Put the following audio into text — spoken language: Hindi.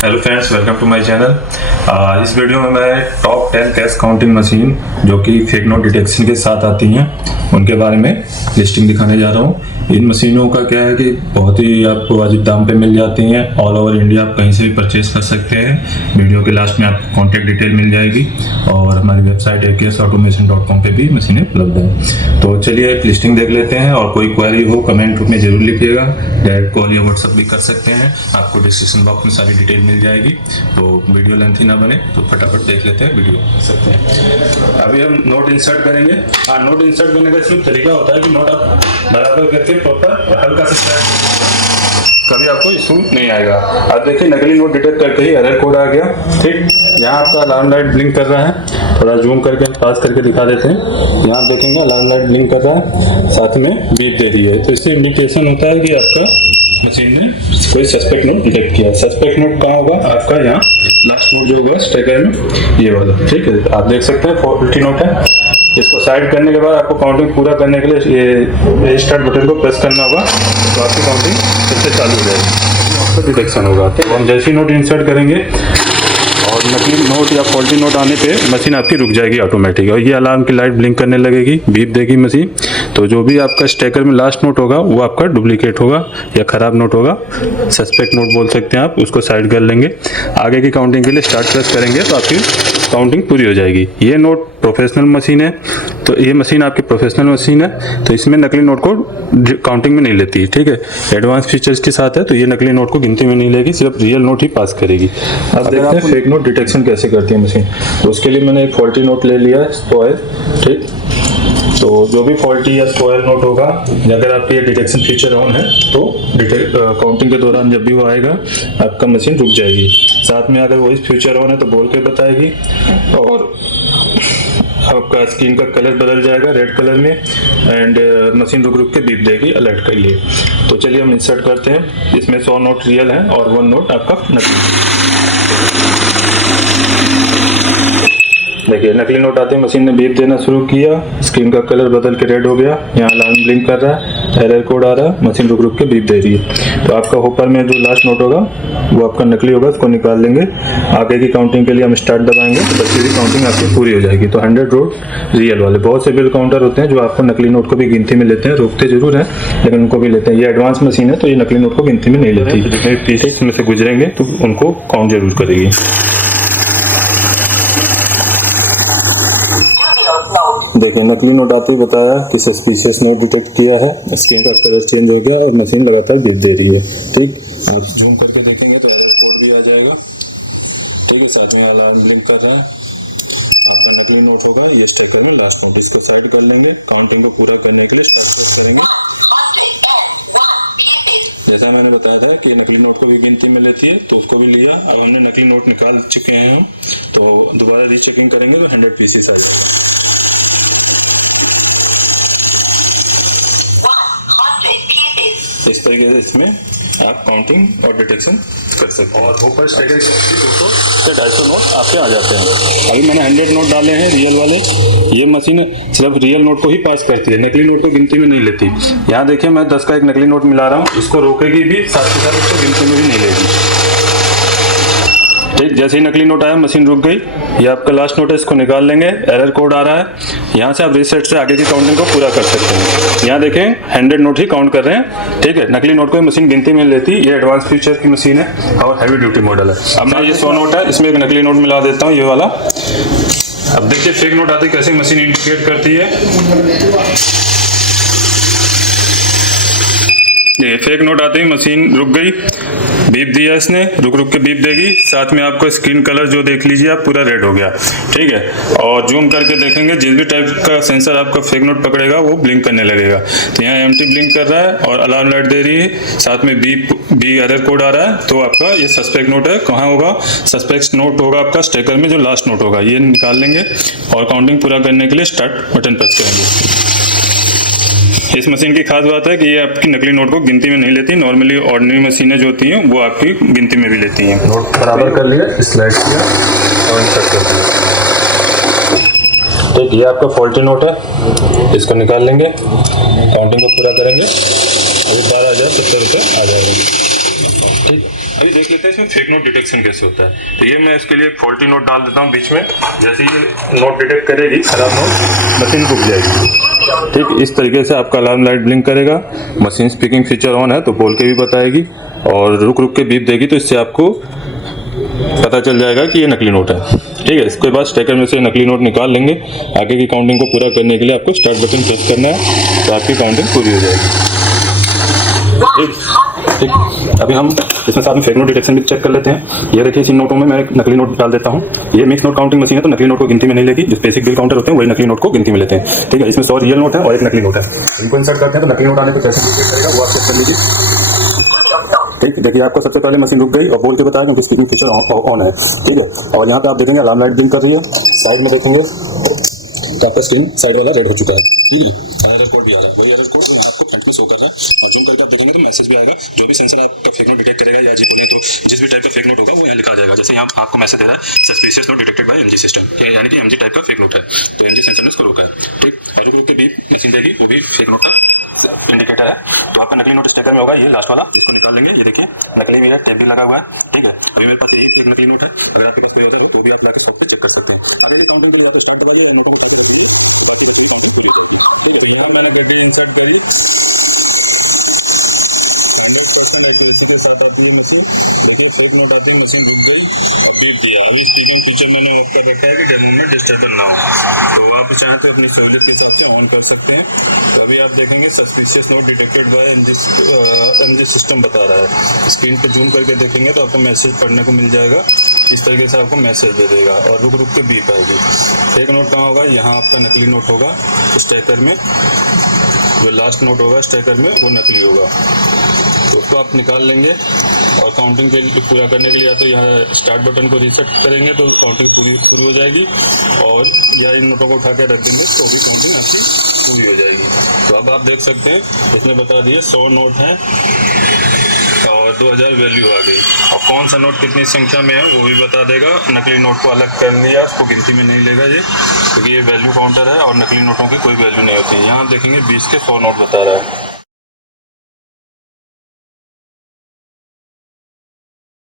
Hello friends, welcome to my channel. इस वीडियो में मैं टॉप 10 कैश काउंटिंग मशीन जो कि फेक नोट डिटेक्शन के साथ आती हैं उनके बारे में लिस्टिंग दिखाने जा रहा हूँ। इन मशीनों का क्या है कि बहुत ही आपको वाजिब दाम पे मिल जाती हैं। ऑल ओवर इंडिया आप कहीं से भी परचेज कर सकते हैं। वीडियो के लास्ट में आपको कॉन्टैक्ट डिटेल मिल जाएगी और हमारी वेबसाइट aksautomation.com पे भी मशीनें उपलब्ध हैं। तो चलिए एक लिस्टिंग देख लेते हैं और कोई क्वेरी हो कमेंट में जरूर लिखिएगा। डायरेक्ट कॉल या व्हाट्सअप भी कर सकते हैं, आपको डिस्क्रिप्शन बॉक्स में सारी डिटेल मिल जाएगी। तो वीडियो लेंथी ना बने तो फटाफट देख लेते हैं, वीडियो कर सकते हैं। अभी हम नोट इंसर्ट करेंगे। नोट इंसर्ट करने का सिर्फ तरीका होता है कि नोट आप बराबर करके प्रॉपर हल्का से कभी आपको इशू नहीं आएगा। अब देखिए नकली नोट डिटेक्ट करके ही एरर कोड आ गया। ठीक, यहाँ आपका अलार्म लाइट ब्लिंक कर रहा है। थोड़ा जूम करके पास करके दिखा देते हैं। यहाँ आप देखेंगे अलार्म लाइट ब्लिंक कर रहा है, साथ में बीप दे रही है। तो इससे इंडिकेशन होता है कि आपका मशीन ने कोई सस्पेक्ट नोट डिटेक्ट किया। सस्पेक्ट नोट कहाँ होगा? आपका यहाँ लास्ट नोट जो होगा स्ट्राइकर में, ये वाला। ठीक है, आप देख सकते हैं 450 नोट है। इसको साइड करने के बाद आपको काउंटिंग पूरा करने के लिए ये स्टार्ट बटन को प्रेस करना होगा, तो आपकी काउंटिंग फिर से चालू हो जाएगी, आपका डिटेक्शन होगा। तो हम जैसे ही नोट इंसर्ट करेंगे और नकली नोट या फॉल्टी नोट आने पे मशीन आपकी रुक जाएगी ऑटोमेटिक, और ये अलार्म की लाइट ब्लिंक करने लगेगी, बीप देगी मशीन। तो जो भी आपका स्टेकर में लास्ट नोट होगा वो आपका डुप्लीकेट होगा या खराब नोट होगा, सस्पेक्ट नोट बोल सकते हैं आप, उसको साइड कर लेंगे। आगे की काउंटिंग के लिए स्टार्ट प्रेस करेंगे तो आपकी काउंटिंग पूरी हो जाएगी। ये नोट प्रोफेशनल मशीन है, तो ये मशीन आपकी प्रोफेशनल मशीन है, तो इसमें नकली नोट को काउंटिंग में नहीं लेती। ठीक है, एडवांस फीचर्स के साथ है, तो ये नकली नोट को गिनती में नहीं लेगी, सिर्फ रियल नोट ही पास करेगी। अब देखते हैं फेक नोट डिटेक्शन कैसे करती है मशीन। तो उसके लिए मैंने एक फॉल्टी नोट ले लिया स्क्वायर। ठीक, तो जो भी फॉल्टी या स्क्वायर नोट होगा, अगर आपके ये डिटेक्शन फीचर ऑन है तो काउंटिंग के दौरान जब भी वो आएगा आपका मशीन रुक जाएगी। साथ में अगर वही फीचर ऑन है तो बोल के बताएगी, और आपका स्क्रीन का कलर बदल जाएगा रेड कलर में, एंड मशीन रुक के बीप देगी अलर्ट के लिए। तो चलिए हम इंसर्ट करते हैं। इसमें 100 नोट रियल है और 1 नोट आपका नकली। देखिए नकली नोट आते ही मशीन ने बीप देना शुरू किया, स्क्रीन का कलर बदल के रेड हो गया, यहाँ अलार्म ब्लिंक कर रहा है, एरर कोड आ रहा है, मशीन रुक के बीप दे रही है। तो आपका होपर में जो लास्ट नोट होगा वो आपका नकली होगा, उसको निकाल लेंगे। आगे की काउंटिंग के लिए हम स्टार्ट दबाएंगे तो बची हुई काउंटिंग आपकी पूरी हो जाएगी। तो 100 नोट रियल वाले। बहुत से बिल काउंटर होते हैं जो आपको नकली नोट को भी गिनती में लेते हैं, रोकते जरूर हैं लेकिन उनको भी लेते हैं। ये एडवांस मशीन है तो ये नकली नोट को गिनती में नहीं लेती। जितने पीस इसमें से गुजरेंगे तो उनको काउंट जरूर करेगी। देखिए नकली नोट आते ही बताया कि सस्पिशियस नोट डिटेक्ट किया है, स्क्रीन का कलर चेंज हो गया और मशीन लगातार बीप दे रही है। ठीक, आप जूम करके देखेंगे तो एरर कोड भी आ जाएगा। ठीक है, साथ में अलार्म ब्लिंक कर रहा है। आपका नकली नोट होगा ये स्टेकर में लास्ट नोट, इसको साइड कर लेंगे। काउंटिंग को पूरा करने के लिए स्टार्ट करेंगे। जैसा मैंने बताया था कि नकली नोट को भी गिनती में लेती है, तो उसको भी लिया। अब हमने नकली नोट निकाल चुके हैं हम, तो दोबारा रीचेकिंग करेंगे तो 100 पीसेस आएगा। इस तरीके से इसमें आप काउंटिंग और डिटेक्शन कर सकते हैं। और ऊपर स्टेकर 250 नोट आपके आ जाते हैं। अभी मैंने 100 नोट डाले हैं रियल वाले। ये मशीन सिर्फ रियल नोट को ही पास करती है, नकली नोट को गिनती में नहीं लेती। यहाँ देखिए मैं 10 का एक नकली नोट मिला रहा हूँ, इसको रोकेगी भी, साथ ही साथ इसको गिनती में भी नहीं लेगी। ठीक, जैसे ही नकली नोट आया मशीन रुक गई। ये आपका लास्ट नोट है, इसको निकाल लेंगे। एरर कोड आ रहा है, यहाँ से आप रीसेट से आगे की काउंटिंग को पूरा कर सकते हैं। यहाँ देखें 100 नोट ही काउंट कर रहे हैं। ठीक है, नकली नोट को मशीन गिनती में लेती। ये एडवांस फीचर की मशीन है और हैवी ड्यूटी मॉडल है। अब मैं ये 100 नोट है, इसमें एक नकली नोट मिला देता हूँ, ये वाला। अब देखिए फेक नोट आते कैसे मशीन इंडिकेट करती है। ये फेक नोट आते ही मशीन रुक गई, बीप दिया इसने, रुक के बीप देगी। साथ में आपको स्क्रीन कलर जो देख लीजिए आप, पूरा रेड हो गया। ठीक है, और जूम करके देखेंगे जिस भी टाइप का सेंसर आपका फेक नोट पकड़ेगा वो ब्लिंक करने लगेगा। तो यहाँ एम्प्टी ब्लिंक कर रहा है और अलार्म लाइट दे रही है, साथ में बी एरर कोड आ रहा है। तो आपका ये सस्पेक्ट नोट है। कहाँ होगा? सस्पेक्ट नोट होगा आपका स्टेकर में, जो लास्ट नोट होगा ये निकाल लेंगे और काउंटिंग पूरा करने के लिए स्टार्ट बटन प्रेस करेंगे। इस मशीन की खास बात है कि ये आपकी नकली नोट को गिनती में नहीं लेती। नॉर्मली ऑर्डिनरी मशीनें जो होती हैं वो आपकी गिनती में भी लेती हैं। नोट बराबर कर लिया, स्लाइड किया और इंसर्ट कर दिया। ठीक, ये आपका फॉल्टी नोट है, इसको निकाल लेंगे, काउंटिंग को पूरा करेंगे। अभी 12,070 रुपये आ जाएगा। ठीक, अभी देख लेते हैं इसमें फेक नोट डिटेक्शन कैसे होता है। तो ये मैं इसके लिए एक फॉल्टी नोट डाल देता हूँ बीच में। जैसे ये नोट डिटेक्ट करेगी खराब नोट, मशीन रुक जाएगी। ठीक इस तरीके से आपका अलार्म लाइट ब्लिंक करेगा। मशीन स्पीकिंग फीचर ऑन है तो बोल के भी बताएगी और रुक रुक के बीप देगी, तो इससे आपको पता चल जाएगा कि ये नकली नोट है। ठीक है, इसके बाद स्टेकर में से नकली नोट निकाल लेंगे। आगे की काउंटिंग को पूरा करने के लिए आपको स्टार्ट बटन प्रेस करना है तो आपकी काउंटिंग पूरी हो जाएगी। ठीक, अभी हम इसमें साथ में फेक नोट डिटेक्शन भी चेक कर लेते हैं। ये देखिए, इन नोटों में मैं एक नकली नोट डाल देता हूँ। ये मिक्स नोट काउंटिंग मशीन है तो नकली नोट को गिनती में नहीं लेगी। जो बेसिक बिल काउंटर होते हैं वही नकली नोट को गिनती में लेते हैं। ठीक है, इसमें 100 रियल नोट है और एक नकली नोट है। इनको इंसर्ट करते हैं तो नकली नोट आने को कैसे चेक करेगा वो आप चेक कर लीजिए। ठीक, देखिए आपको सबसे पहले मशीन रुक गई और बोल के बताया क्योंकि स्पीकिंग फीचर ऑन है। ठीक है, और यहाँ पे आप देखेंगे अलार्म लाइट ब्लिंक कर रही है। साइड में देखेंगे तो आपका स्क्रीन साइड वाला रेड हो चुका है। ठीक है, एरर कोड भी आ रहा है, वही एरर कोड आपको फ्रंट में शो कर रहा है। जूम करके आप देखेंगे तो मैसेज भी आएगा। जो भी सेंसर आपका फेक नोट डिटेक्ट करेगा या जीपी नहीं तो जिस भी टाइप का फेक नोट होगा वो यहाँ लिखा जाएगा। जैसे यहाँ आपको मैसेज दे रहा है suspicious note detected by MG system, यानी कि एमजी टाइप का फेक नोट है तो एमजी सेंसर ने उसको रोका है। ठीक, रुक रुक के बीप मशीन देगी, वो भी फेक नोट का इंडिकेटर है। तो आपका नकली नोट स्टेकर में होगा ये लास्ट वाला, इसको निकाल लेंगे। ये देखिए नकली भी है, टैग भी लगा हुआ है। ठीक है, अभी मेरे पास यही एक नकली नोट है। अगर आपके पास कोई होता है तो भी आप लाकर शॉप पे चेक कर सकते हैं। आगे काउंटिंग के लिए वापस स्टार्ट दबाइए, नोट को मैंने जल्दी इंसर्ट कर ली। इसके साथ आपकी मशीन देखिए फेक नोट आती मशीन खुल गई। अभी किया अभी स्पीकिंग फीचर मैंने ऑफ कर रखा है कि डेमो में डिस्टर्बेंस ना हो, तो आप चाहें तो अपनी सहूलियत के हिसाब से ऑन कर सकते हैं। तो अभी आप देखेंगे suspicious note detected by MG system बता रहा है। स्क्रीन पे जूम करके देखेंगे तो आपको मैसेज पढ़ने को मिल जाएगा। इस तरीके से आपको मैसेज दे देगा और रुक रुक के बीप आएगी। फेक नोट कहाँ होगा, यहाँ आपका नकली नोट होगा स्टेकर में। जो लास्ट नोट होगा स्टेकर में वो नकली होगा, तो उसको आप निकाल लेंगे और काउंटिंग के लिए पूरा करने के लिए या तो यहाँ स्टार्ट बटन को रीसेट करेंगे तो काउंटिंग पूरी शुरू हो जाएगी, और या इन नोटों को उठा के रख देंगे तो भी काउंटिंग आपकी पूरी हो जाएगी। तो अब आप देख सकते हैं इसमें बता दिए 100 नोट हैं और 2000 वैल्यू आ गई, और कौन सा नोट कितनी संख्या में है वो भी बता देगा। नकली नोट को अलग कर लिया, उसको गिनती में नहीं लेगा ये, क्योंकि ये वैल्यू काउंटर है और नकली नोटों की कोई वैल्यू नहीं होती। यहाँ देखेंगे 20 के 100 नोट बता रहा है।